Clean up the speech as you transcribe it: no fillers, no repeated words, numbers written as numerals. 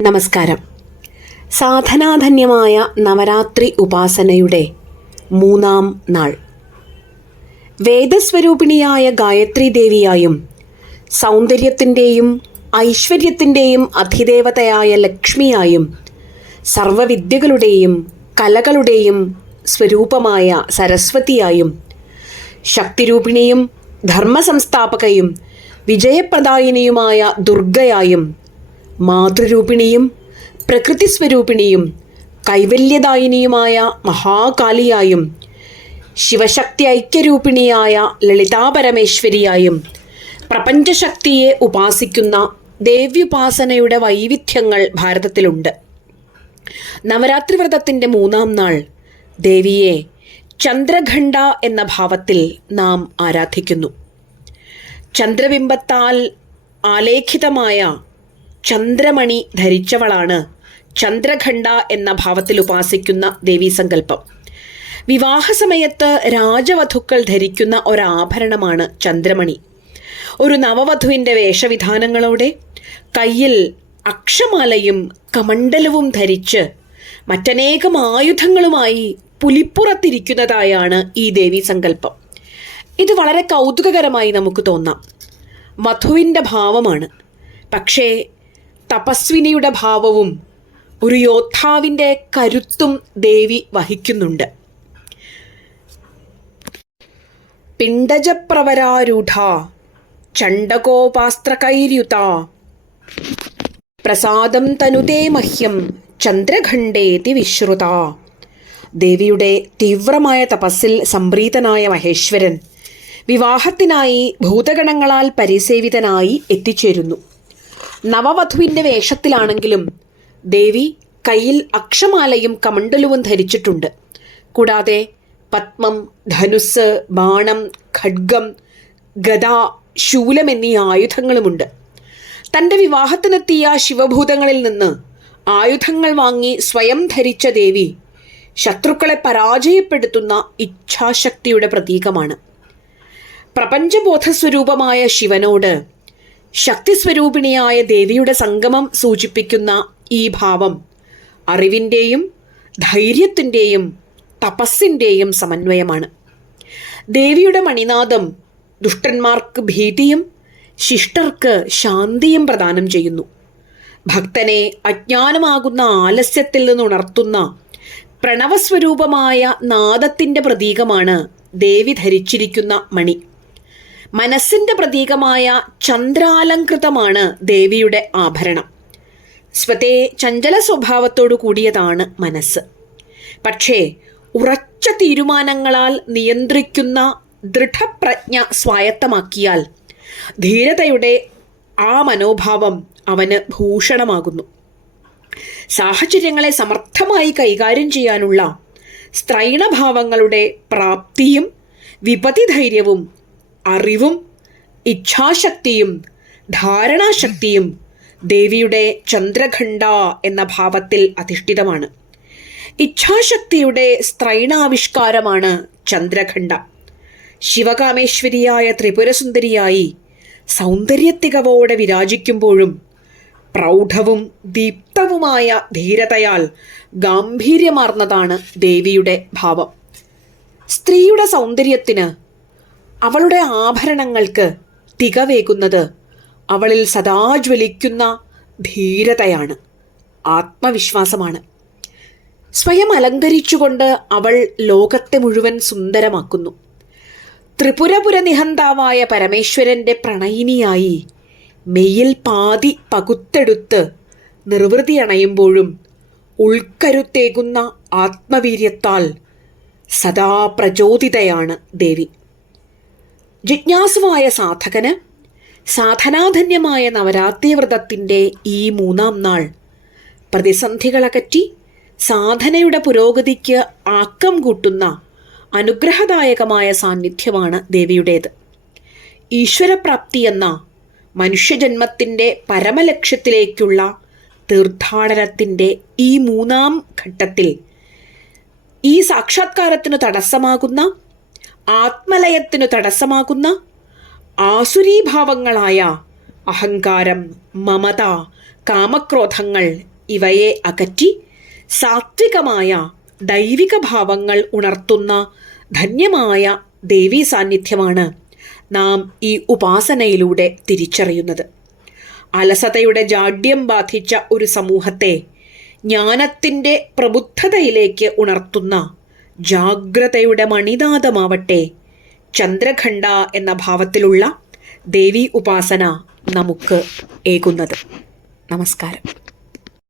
നമസ്കാരം. സാധനാധന്യമായ നവരാത്രി ഉപാസനയുടെ 3-ാം നാൾ വേദസ്വരൂപിണിയായ ഗായത്രി ദേവിയായും സൗന്ദര്യത്തിൻ്റെയും ഐശ്വര്യത്തിൻ്റെയും അധിദേവതയായ ലക്ഷ്മിയായും സർവവിദ്യകളുടെയും കലകളുടെയും സ്വരൂപമായ സരസ്വതിയായും ശക്തിരൂപിണിയും ധർമ്മസംസ്ഥാപകയും വിജയപ്രദായിനിയുമായ ദുർഗയായും മാതൃരൂപിണിയും പ്രകൃതിസ്വരൂപിണിയും കൈവല്യദായിനിയുമായ മഹാകാളിയായും ശിവശക്തി ഐക്യരൂപിണിയായ ലളിതാപരമേശ്വരിയായും പ്രപഞ്ചശക്തിയെ ഉപാസിക്കുന്ന ദേവ്യുപാസനയുടെ വൈവിധ്യങ്ങൾ ഭാരതത്തിലുണ്ട്. നവരാത്രി വ്രതത്തിൻ്റെ 3-ാം നാൾ ദേവിയെ ചന്ദ്രഘണ്ഡ എന്ന ഭാവത്തിൽ നാം ആരാധിക്കുന്നു. ചന്ദ്രബിംബത്താൽ ആലേഖിതമായ ചന്ദ്രമണി ധരിച്ചവളാണ് ചന്ദ്രഘണ്ഡ എന്ന ഭാവത്തിൽ ഉപാസിക്കുന്ന ദേവീസങ്കല്പം. വിവാഹസമയത്ത് രാജവധുക്കൾ ധരിക്കുന്ന ഒരാഭരണമാണ് ചന്ദ്രമണി. ഒരു നവവധുവിൻ്റെ വേഷവിധാനങ്ങളോടെ കയ്യിൽ അക്ഷമാലയും കമണ്ഡലവും ധരിച്ച് മറ്റനേകം ആയുധങ്ങളുമായി പുലിപ്പുറത്തിരിക്കുന്നതായാണ് ഈ ദേവീസങ്കല്പം. ഇത് വളരെ കൗതുകകരമായി നമുക്ക് തോന്നാം. വധുവിൻ്റെ ഭാവമാണ്, പക്ഷേ തപസ്വിനിയുടെ ഭാവവും ഒരു യോദ്ധാവിൻ്റെ കരുത്തും ദേവി വഹിക്കുന്നുണ്ട്. പിണ്ടജപ്രവരാരൂഢ ചണ്ഡകോപാസ്ത്രകൈര്യുത പ്രസാദം തനുതേ മഹ്യം ചന്ദ്രഘണ്ഡേതി വിശ്രുത. ദേവിയുടെ തീവ്രമായ തപസ്സിൽ സംപ്രീതനായ മഹേശ്വരൻ വിവാഹത്തിനായി ഭൂതഗണങ്ങളാൽ പരിസേവിതനായി എത്തിച്ചേരുന്നു. നവവധുവിൻ്റെ വേഷത്തിലാണെങ്കിലും ദേവി കയ്യിൽ അക്ഷമാലയും കമണ്ഡലവും ധരിച്ചിട്ടുണ്ട്. കൂടാതെ പത്മം, ധനുസ്, ബാണം, ഖഡ്ഗം, ഗദ, ശൂലം എന്നീ ആയുധങ്ങളുമുണ്ട്. തൻ്റെ വിവാഹത്തിനെത്തിയ ശിവഭൂതങ്ങളിൽ നിന്ന് ആയുധങ്ങൾ വാങ്ങി സ്വയം ധരിച്ച ദേവി ശത്രുക്കളെ പരാജയപ്പെടുത്തുന്ന ഇച്ഛാശക്തിയുടെ പ്രതീകമാണ്. പ്രപഞ്ചബോധസ്വരൂപമായ ശിവനോട് ശക്തിസ്വരൂപിണിയായ ദേവിയുടെ സംഗമം സൂചിപ്പിക്കുന്ന ഈ ഭാവം അറിവിൻ്റെയും ധൈര്യത്തിൻ്റെയും തപസ്സിൻ്റെയും സമന്വയമാണ്. ദേവിയുടെ മണിനാദം ദുഷ്ടന്മാർക്ക് ഭീതിയും ശിഷ്ടർക്ക് ശാന്തിയും പ്രദാനം ചെയ്യുന്നു. ഭക്തനെ അജ്ഞാനമാകുന്ന ആലസ്യത്തിൽ നിന്ന് ഉണർത്തുന്ന പ്രണവസ്വരൂപമായ നാദത്തിൻ്റെ പ്രതീകമാണ് ദേവി ധരിച്ചിരിക്കുന്ന മണി. മനസ്സിൻ്റെ പ്രതീകമായ ചന്ദ്രാലങ്കൃതമാണ് ദേവിയുടെ ആഭരണം. സ്വതേ ചഞ്ചല സ്വഭാവത്തോടു കൂടിയതാണ് മനസ്സ്. പക്ഷേ ഉറച്ച തീരുമാനങ്ങളാൽ നിയന്ത്രിക്കുന്ന ദൃഢപ്രജ്ഞ സ്വായത്തമാക്കിയാൽ ധീരതയുടെ ആ മനോഭാവം അവന് ഭൂഷണമാകുന്നു. സാഹചര്യങ്ങളെ സമർത്ഥമായി കൈകാര്യം ചെയ്യാനുള്ള സ്ത്രൈണഭാവങ്ങളുടെ പ്രാപ്തിയും വിപതിധൈര്യവും അറിവും ഇച്ഛാശക്തിയും ധാരണാശക്തിയും ദേവിയുടെ ചന്ദ്രഘണ്ഡ എന്ന ഭാവത്തിൽ അധിഷ്ഠിതമാണ്. ഇച്ഛാശക്തിയുടെ സ്ത്രൈണാവിഷ്കാരമാണ് ചന്ദ്രഘണ്ഡ. ശിവകാമേശ്വരിയായ ത്രിപുരസുന്ദരിയായി സൗന്ദര്യത്തികവോടെ വിരാജിക്കുമ്പോഴും പ്രൗഢവും ദീപ്തവുമായ ധീരതയാൽ ഗാംഭീര്യമാർന്നതാണ് ദേവിയുടെ ഭാവം. സ്ത്രീയുടെ സൗന്ദര്യത്തിന്, അവളുടെ ആഭരണങ്ങൾക്ക് തികവേകുന്നത് അവളിൽ സദാ ജ്വലിക്കുന്ന ധീരതയാണ്, ആത്മവിശ്വാസമാണ്. സ്വയം അലങ്കരിച്ചുകൊണ്ട് അവൾ ലോകത്തെ മുഴുവൻ സുന്ദരമാക്കുന്നു. ത്രിപുരപുര നിഹന്താവായ പരമേശ്വരൻ്റെ പ്രണയിനിയായി മെയ്യിൽ പാതി പകുത്തെടുത്ത് നിർവൃതി അണയുമ്പോഴും ഉൾക്കരുത്തേകുന്ന ആത്മവീര്യത്താൽ സദാ പ്രചോദിതയാണ് ദേവി. ജിജ്ഞാസുവായ സാധകന് സാധനാധന്യമായ നവരാത്രി വ്രതത്തിൻ്റെ ഈ 3-ാം നാൾ പ്രതിസന്ധികളകറ്റി സാധനയുടെ പുരോഗതിക്ക് ആക്കം കൂട്ടുന്ന അനുഗ്രഹദായകമായ സാന്നിധ്യമാണ് ദേവിയുടേത്. ഈശ്വരപ്രാപ്തി എന്ന മനുഷ്യജന്മത്തിൻ്റെ പരമലക്ഷ്യത്തിലേക്കുള്ള തീർത്ഥാടനത്തിൻ്റെ ഈ 3-ാം ഘട്ടത്തിൽ ഈ സാക്ഷാത്കാരത്തിനു തടസ്സമാകുന്ന, ആത്മലയത്തിനു തടസ്സമാകുന്ന ആസുരീഭാവങ്ങളായ അഹങ്കാരം, മമത, കാമക്രോധങ്ങൾ ഇവയെ അകറ്റി സാത്വികമായ ദൈവിക ഭാവങ്ങൾ ഉണർത്തുന്ന ധന്യമായ ദേവീ സാന്നിധ്യമാണ് നാം ഈ ഉപാസനയിലൂടെ തിരിച്ചറിയുന്നത്. അലസതയുടെ ജാഡ്യം ബാധിച്ച ഒരു സമൂഹത്തെ ജ്ഞാനത്തിൻ്റെ പ്രബുദ്ധതയിലേക്ക് ഉണർത്തുന്ന ജാഗ്രതയുടെ മണിനാദമാവട്ടെ ചന്ദ്രഖണ്ഡ എന്ന ഭാവത്തിലുള്ള ദേവീ ഉപാസന നമുക്ക് ഏകുന്നത്. നമസ്കാരം.